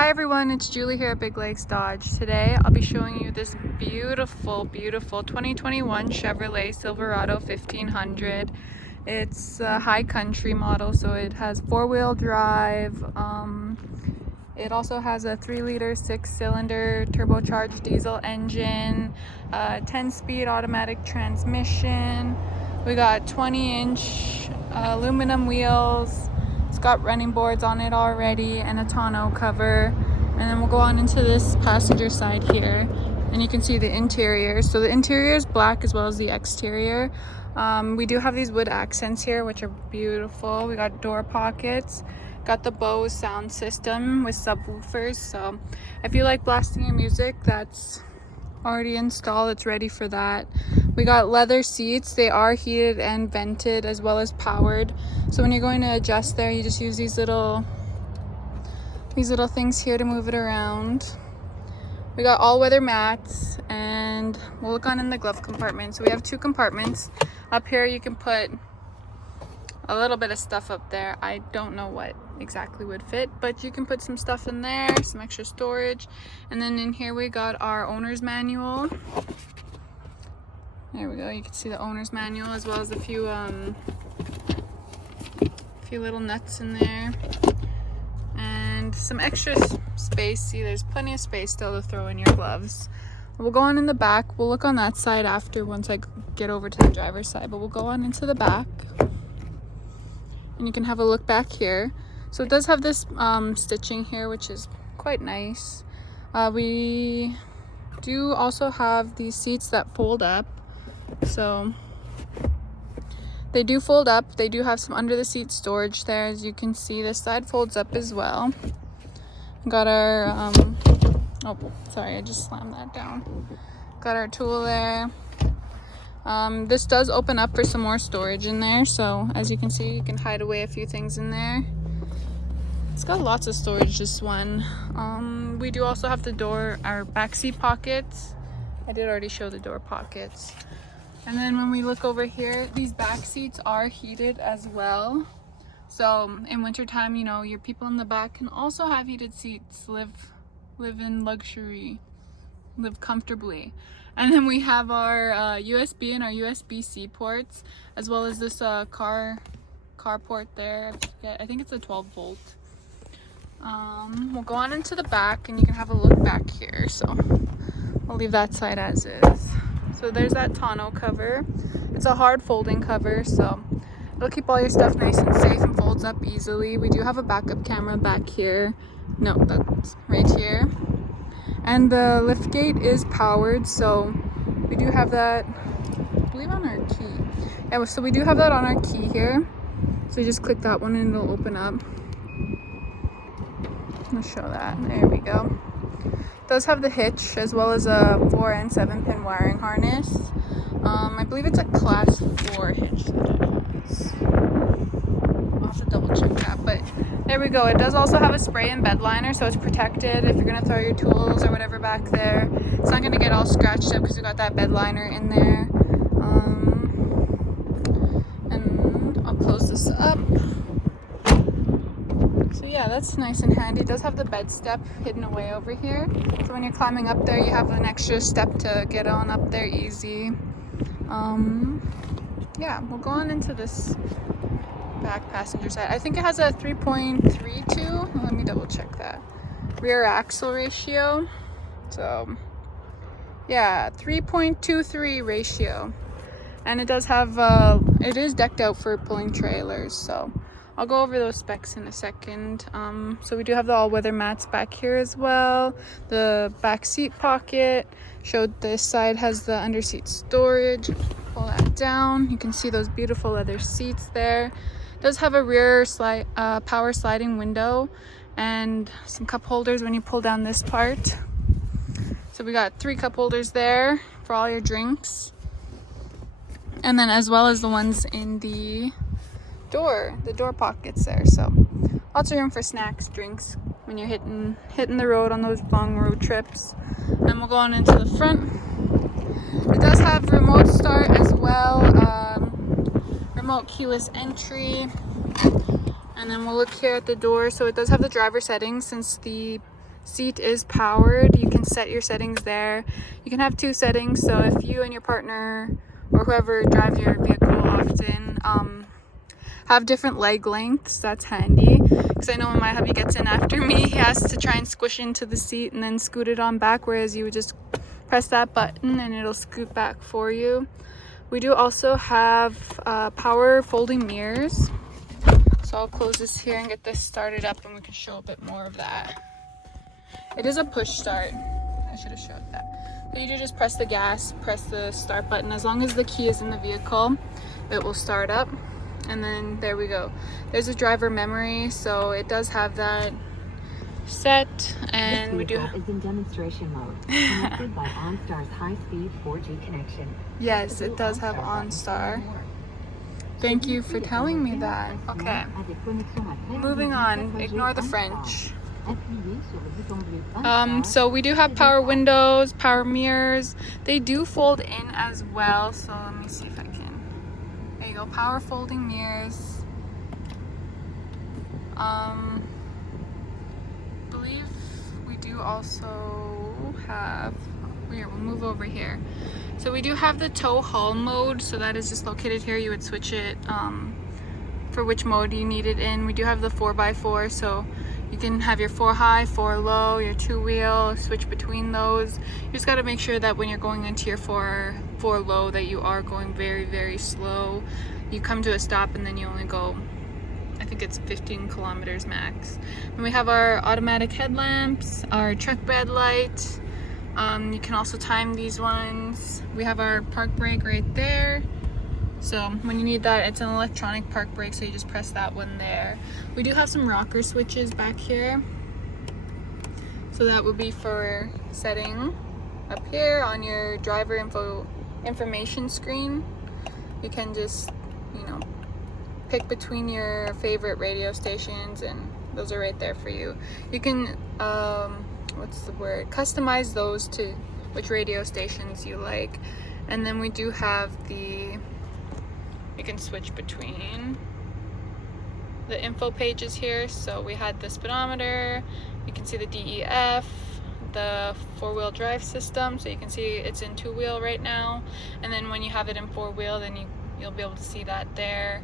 Hi everyone, it's Julie here at Big Lakes Dodge. Today I'll be showing you this beautiful 2021 Chevrolet Silverado 1500. It's a high country model, so it has four-wheel drive. It also has a 3-liter 6-cylinder turbocharged diesel engine, 10-speed automatic transmission. We got 20-inch aluminum wheels. It's got running boards on it already and a tonneau cover. And then we'll go on into this passenger side here and you can see the interior. So the interior is black as well as the exterior. We do have these wood accents here, which are beautiful. We got door pockets, got the Bose sound system with subwoofers. So if you like blasting your music, that's already installed. It's ready for that. We got leather seats. They are heated and vented as well as powered. So when you're going to adjust there, you just use these little things here to move it around. We got all-weather mats, and we'll look on in the glove compartment. So we have 2 compartments. Up here you can put a little bit of stuff up there. I don't know what exactly would fit, but you can put some stuff in there, some extra storage. And then in here we got our owner's manual. There we go. You can see the owner's manual as well as a few little nuts in there. And some extra space. See, there's plenty of space still to throw in your gloves. We'll go on in the back. We'll look on that side after once I get over to the driver's side, but we'll go on into the back. And you can have a look back here. So it does have this stitching here, which is quite nice. We do also have these seats that fold up. So they do fold up. They do have some under the seat storage there. As you can see, this side folds up as well. Got our oh sorry, I just slammed that down. Got our tool there. This does open up for some more storage in there, so as you can see, you can hide away a few things in there. It's got lots of storage, this one. We do also have our back seat pockets. I did already show the door pockets. And then when we look over here, these back seats are heated as well. So in wintertime, you know, your people in the back can also have heated seats, live in luxury, live comfortably. And then we have our USB and our USB-C ports, as well as this car port there. Yeah, I think it's a 12 volt. We'll go on into the back and you can have a look back here. So I'll leave that side as is. So there's that tonneau cover. It's a hard folding cover, so it'll keep all your stuff nice and safe and folds up easily. We do have a backup camera back here. No, that's right here. And the lift gate is powered, so we do have that, I believe, on our key. Yeah, so we do have that on our key here. So you just click that one and it'll open up. I'll show that. There we go. It does have the hitch as well as a 4 and 7 pin wiring harness. I believe it's a class 4 hitch that it has. I'll have to double check that, but there we go. It does also have a spray and bed liner, so it's protected if you're gonna throw your tools or whatever back there. It's not gonna get all scratched up because we got that bed liner in there. And I'll close this up. So yeah, that's nice and handy. It does have the bed step hidden away over here. So when you're climbing up there, you have an extra step to get on up there easy. Yeah, we'll go on into this back passenger side. I think it has a 3.32. Let me double check that. Rear axle ratio. So yeah, 3.23 ratio. And it does have, it is decked out for pulling trailers. So I'll go over those specs in a second. So we do have the all-weather mats back here as well. The back seat pocket. Showed this side has the under-seat storage. Pull that down. You can see those beautiful leather seats there. It does have a rear power sliding window and some cup holders when you pull down this part. So we got 3 cup holders there for all your drinks. And then as well as the ones in the door pockets there. So lots of room for snacks, drinks when you're hitting the road on those long road trips. And we'll go on into the front. It does have remote start as well, remote keyless entry. And then we'll look here at the door. So it does have the driver settings since the seat is powered. You can set your settings there. You can have 2 settings, so if you and your partner or whoever drives your vehicle often have different leg lengths, that's handy. Because I know when my hubby gets in after me, he has to try and squish into the seat and then scoot it on back, whereas you would just press that button and it'll scoot back for you. We do also have power folding mirrors. So I'll close this here and get this started up and we can show a bit more of that. It is a push start. I should have showed that. But you do just press the gas, press the start button. As long as the key is in the vehicle, it will start up. And then there we go. There's a driver memory, so it does have that set. And we do is in demonstration mode, connected by OnStar's high-speed 4G connection. Yes, it does have OnStar. Thank you for telling me that. Okay, moving on. Ignore the French. So we do have power windows, power mirrors. They do fold in as well, so let me see if I can. There you go, power folding mirrors. Believe we do also have, here, we'll move over here. So we do have the tow haul mode, so that is just located here. You would switch it for which mode you need it in. We do have the 4x4, so you can have your 4 high, 4 low, your 2-wheel, switch between those. You just got to make sure that when you're going into your 4 low that you are going very, very slow. You come to a stop and then you only go, I think it's 15 kilometers max. And we have our automatic headlamps, our truck bed light. You can also time these ones. We have our park brake right there. So when you need that, it's an electronic park brake, so you just press that one there. We do have some rocker switches back here. So that would be for setting up here on your driver information screen. You can just, you know, pick between your favorite radio stations, and those are right there for you. You can customize those to which radio stations you like. And then we do have you can switch between the info pages here. So we had the speedometer, you can see the DEF, the 4-wheel drive system, so you can see it's in 2-wheel right now, and then when you have it in 4-wheel, then you'll be able to see that there.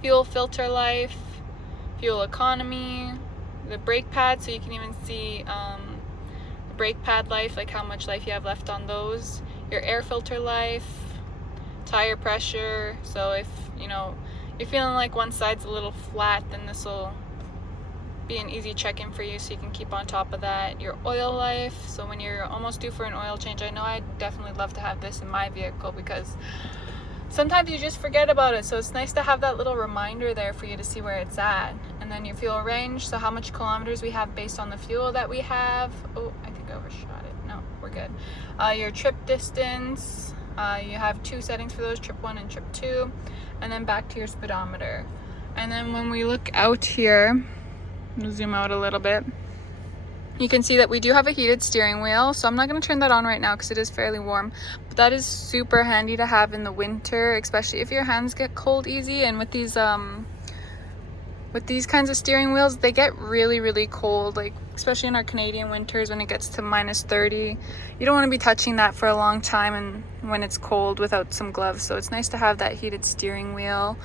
Fuel filter life, fuel economy, the brake pad, so you can even see the brake pad life, like how much life you have left on those, your air filter life, tire pressure. So if you're feeling like one side's a little flat, then this will be an easy check-in for you, so you can keep on top of that. Your oil life, so when you're almost due for an oil change, I know I'd definitely love to have this in my vehicle because sometimes you just forget about it, so it's nice to have that little reminder there for you to see where it's at. And then your fuel range, so how much kilometers we have based on the fuel that we have. Oh, I think I overshot it. No, we're good. Your trip distance, you have 2 settings for those, trip 1 and trip 2, and then back to your speedometer. And then when we look out here, I'll zoom out a little bit, you can see that we do have a heated steering wheel. So I'm not going to turn that on right now because it is fairly warm, but that is super handy to have in the winter, especially if your hands get cold easy. And with these kinds of steering wheels, they get really, really cold, like especially in our Canadian winters when it gets to -30. You don't want to be touching that for a long time and when it's cold without some gloves, so it's nice to have that heated steering wheel.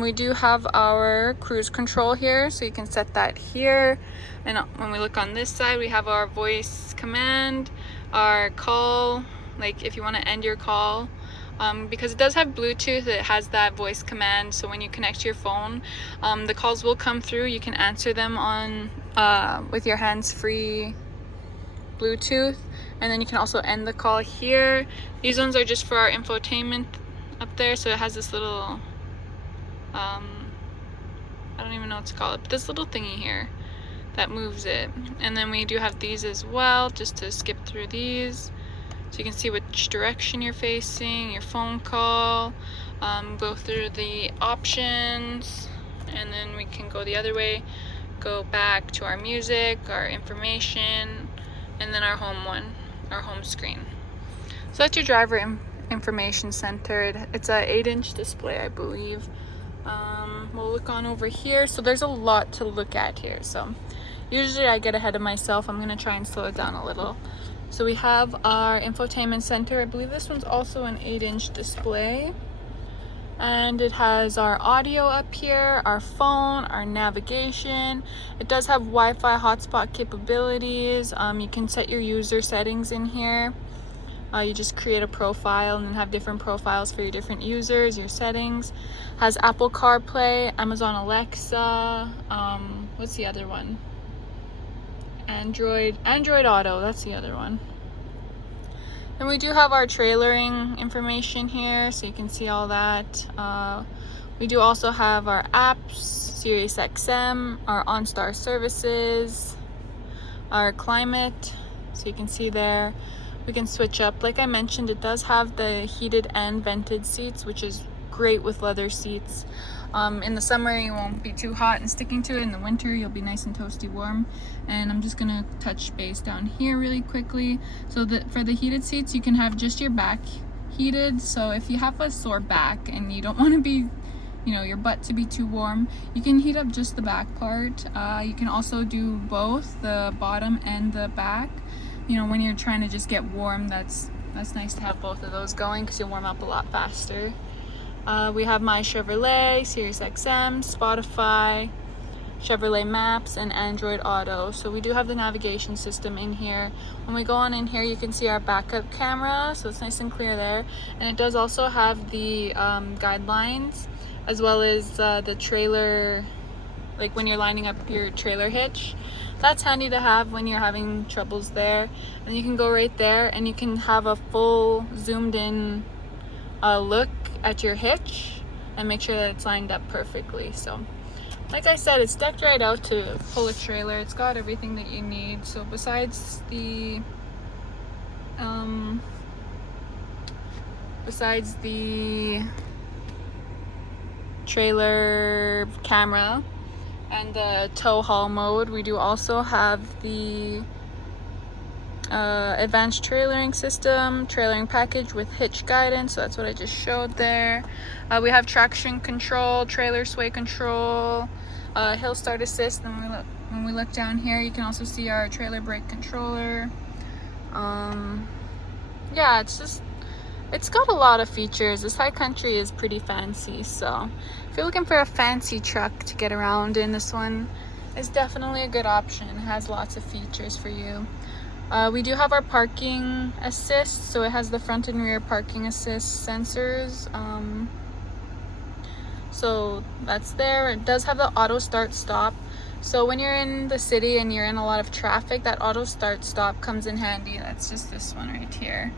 We do have our cruise control here, so you can set that here. And when we look on this side, we have our voice command, our call, like if you want to end your call. Because it does have Bluetooth, it has that voice command, so when you connect to your phone, the calls will come through. You can answer them on with your hands-free Bluetooth, and then you can also end the call here. These ones are just for our infotainment up there, so it has this little I don't even know what to call it, but this little thingy here that moves it. And then we do have these as well, just to skip through these. So you can see which direction you're facing, your phone call, go through the options, and then we can go the other way, go back to our music, our information, and then our home screen. So that's your driver information center. It's a 8-inch display, I believe. We'll look on over here. So there's a lot to look at here. So Usually I get ahead of myself. I'm gonna try and slow it down a little. So we have our infotainment center. I believe this one's also an 8-inch display. And it has our audio up here, our phone, our navigation. It does have Wi-Fi hotspot capabilities. You can set your user settings in here. You just create a profile and then have different profiles for your different users, your settings. Has Apple CarPlay, Amazon Alexa, what's the other one? Android Auto, that's the other one. And we do have our trailering information here, so you can see all that. We do also have our apps, Sirius XM, our OnStar services, our climate, so you can see there. We can switch up. Like I mentioned, it does have the heated and vented seats, which is great with leather seats. In the summer you won't be too hot and sticking to it. In the winter you'll be nice and toasty warm. And I'm just gonna touch base down here really quickly. So that for the heated seats, you can have just your back heated. So if you have a sore back and you don't want to be, you know, your butt to be too warm, you can heat up just the back part. You can also do both the bottom and the back. You know, when you're trying to just get warm, that's nice to have both of those going because you'll warm up a lot faster. We have my Chevrolet, Sirius XM, Spotify, Chevrolet Maps, and Android Auto. So we do have the navigation system in here. When we go on in here, you can see our backup camera, so it's nice and clear there. And it does also have the guidelines, as well as the trailer, like when you're lining up your trailer hitch. That's handy to have when you're having troubles there. And you can go right there and you can have a full zoomed in look at your hitch and make sure that it's lined up perfectly. So like I said, it's decked right out to pull a trailer. It's got everything that you need. So besides the trailer camera and the tow haul mode, we do also have the advanced trailering system, trailering package with hitch guidance. So that's what I just showed there. We have traction control, trailer sway control, hill start assist. And when we look down here, you can also see our trailer brake controller. Yeah, it's got a lot of features. This High Country is pretty fancy, so if you're looking for a fancy truck to get around in, this one is definitely a good option. It has lots of features for you. We do have our parking assist, so it has the front and rear parking assist sensors. So that's there. It does have the auto start stop. So when you're in the city and you're in a lot of traffic, that auto start stop comes in handy. That's just this one right here.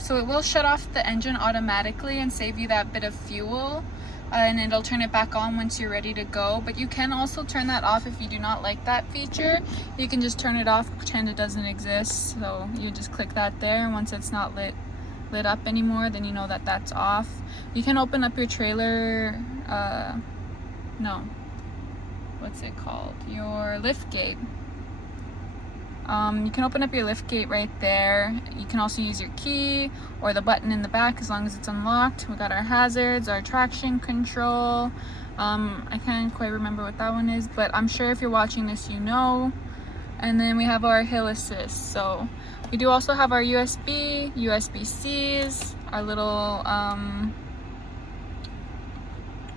So it will shut off the engine automatically and save you that bit of fuel, and it'll turn it back on once you're ready to go. But you can also turn that off if you do not like that feature. You can just turn it off, pretend it doesn't exist. So you just click that there, and once it's not lit up anymore, then you know that that's off. You can open up your trailer, what's it called? Your lift gate. You can open up your lift gate right there. You can also use your key or the button in the back as long as it's unlocked. We got our hazards, our traction control. I can't quite remember what that one is, but I'm sure if you're watching this, you know. And then we have our hill assist. So we do also have our USB, USB-Cs, our little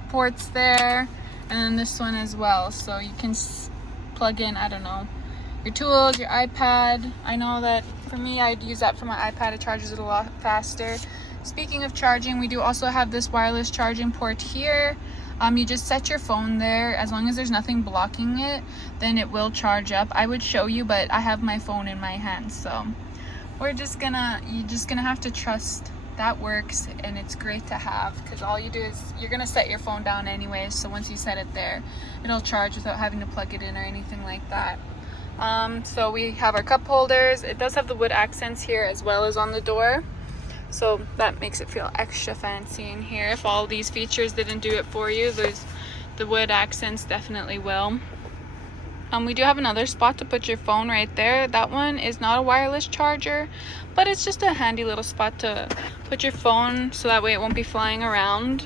ports there, and then this one as well. So you can plug in, I don't know, your tools, your iPad. I know that for me, I'd use that for my iPad. It charges it a lot faster. Speaking of charging, we do also have this wireless charging port here. You just set your phone there. As long as there's nothing blocking it, then it will charge up. I would show you, but I have my phone in my hand, so you're just gonna have to trust that works, and it's great to have, because all you do is you're gonna set your phone down anyways. So once you set it there, it'll charge without having to plug it in or anything like that. So we have our cup holders. It does have the wood accents here as well as on the door, so that makes it feel extra fancy in here. If all these features didn't do it for you, the wood accents definitely will. We do have another spot to put your phone right there. That one is not a wireless charger, but it's just a handy little spot to put your phone, so that way it won't be flying around.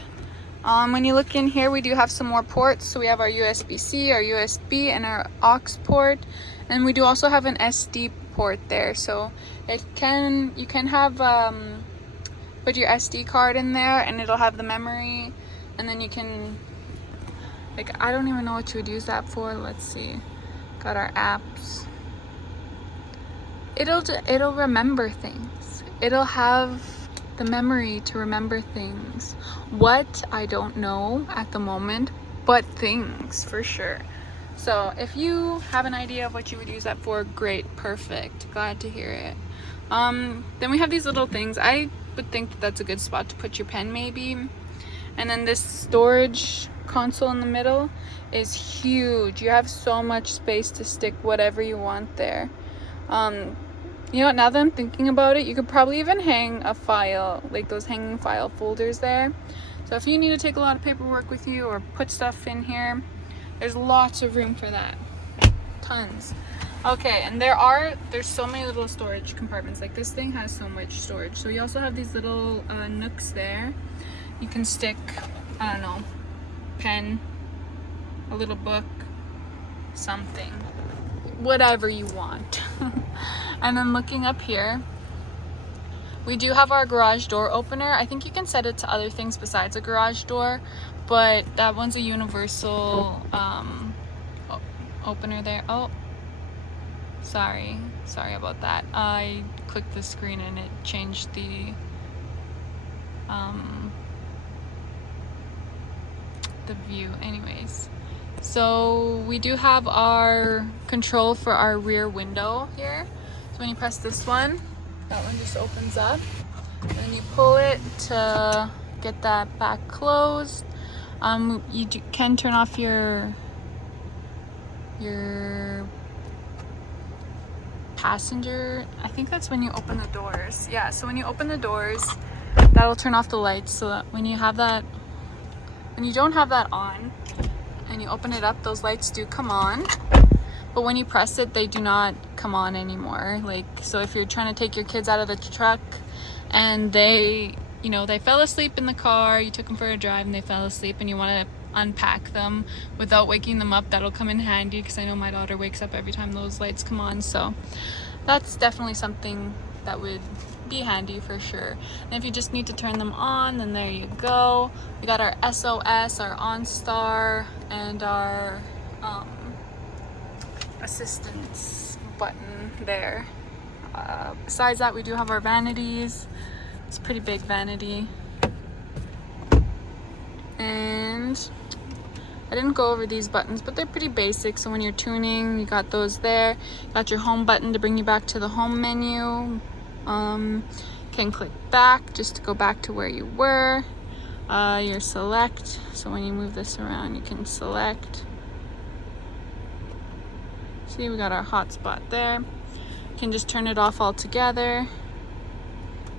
When you look in here, we do have some more ports. So we have our USB-C, our USB, and our aux port. And we do also have an SD port there. So you can have, put your SD card in there and it'll have the memory. And then you can, like, I don't even know what you would use that for. Let's see. Got our apps. It'll remember things. It'll have the memory to remember things. What, I don't know at the moment, but things for sure. So if you have an idea of what you would use that for, great, perfect, glad to hear it. Then we have these little things. I would think that that's a good spot to put your pen maybe. And then this storage console in the middle is huge. You have so much space to stick whatever you want there. You know what, now that I'm thinking about it, you could probably even hang a file, like those hanging file folders there. So if you need to take a lot of paperwork with you or put stuff in here, there's lots of room for that. Tons. Okay, and there's so many little storage compartments. Like this thing has so much storage. So you also have these little nooks there. You can stick, I don't know, pen, a little book, something, whatever you want. And then looking up here, we do have our garage door opener. I think you can set it to other things besides a garage door, but that one's a universal opener there. Oh, sorry about that. I clicked the screen and it changed the view. Anyways, so we do have our control for our rear window here. So when you press this one, that one just opens up, and then you pull it to get that back closed. You can turn off your passenger. I think that's when you open the doors. Yeah, so when you open the doors, that'll turn off the lights, so that when you don't have that on and you open it up, those lights do come on. But when you press it, they do not come on anymore. Like, so if you're trying to take your kids out of the truck and they fell asleep in the car, you took them for a drive and they fell asleep and you want to unpack them without waking them up, that'll come in handy, because I know my daughter wakes up every time those lights come on. So that's definitely something that would be handy for sure. And if you just need to turn them on, then there you go. We got our SOS, our OnStar, and our assistance button there. Besides that, we do have our vanities. It's a pretty big vanity. And I didn't go over these buttons, but they're pretty basic. So when you're tuning, you got those there. You got your home button to bring you back to the home menu. Can click back just to go back to where you were. Your select, so when you move this around, you can select. See, we got our hotspot there. You can just turn it off altogether.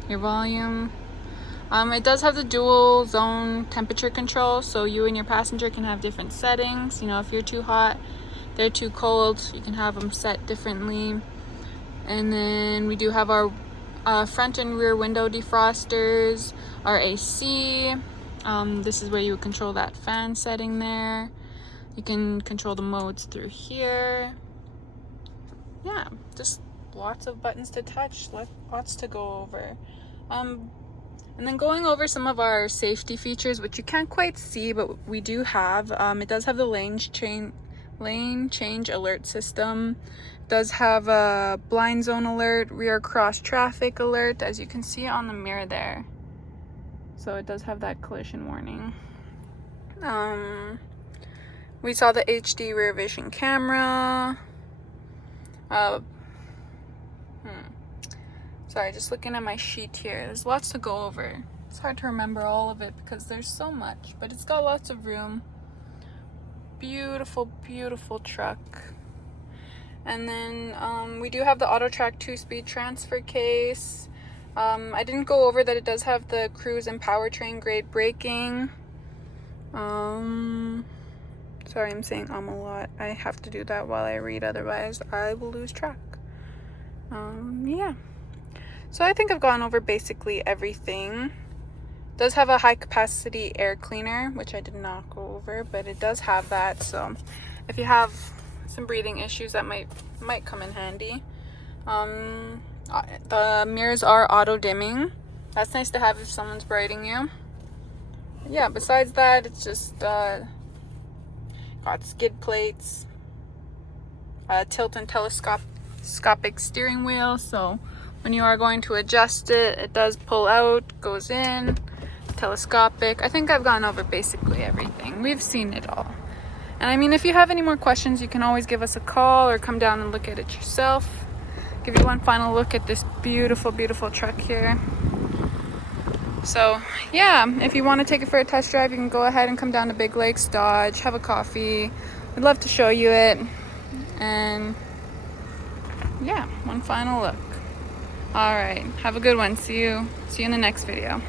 Your volume. It does have the dual zone temperature control, so you and your passenger can have different settings. You know, if you're too hot, they're too cold, you can have them set differently. And then we do have our front and rear window defrosters, our AC. This is where you would control that fan setting there. You can control the modes through here. Yeah, just lots of buttons to touch, lots to go over. And then going over some of our safety features, which you can't quite see, but we do have. It does have the lane change alert system. It does have a blind zone alert, rear cross traffic alert, as you can see on the mirror there. So it does have that collision warning. We saw the HD rear vision camera. Sorry, just looking at my sheet here. There's lots to go over. It's hard to remember all of it because there's so much, but it's got lots of room. Beautiful, beautiful truck. And then we do have the AutoTrack 2-speed transfer case. I didn't go over that it does have the cruise and powertrain grade braking. Sorry, I'm saying a lot. I have to do that while I read, otherwise I will lose track. Yeah. So I think I've gone over basically everything. Does have a high capacity air cleaner, which I did not go over, but it does have that. So if you have some breathing issues, that might come in handy. The mirrors are auto dimming. That's nice to have if someone's braiding you. Yeah, besides that, it's just got skid plates, tilt and telescopic steering wheel, so when you are going to adjust it, it does pull out, goes in, telescopic. I think I've gone over basically everything. We've seen it all. And I mean, if you have any more questions, you can always give us a call or come down and look at it yourself. Give you one final look at this beautiful, beautiful truck here. So yeah, if you want to take it for a test drive, you can go ahead and come down to Big Lakes Dodge, have a coffee. We'd love to show you it. And yeah, one final look. All right, have a good one. See you in the next video.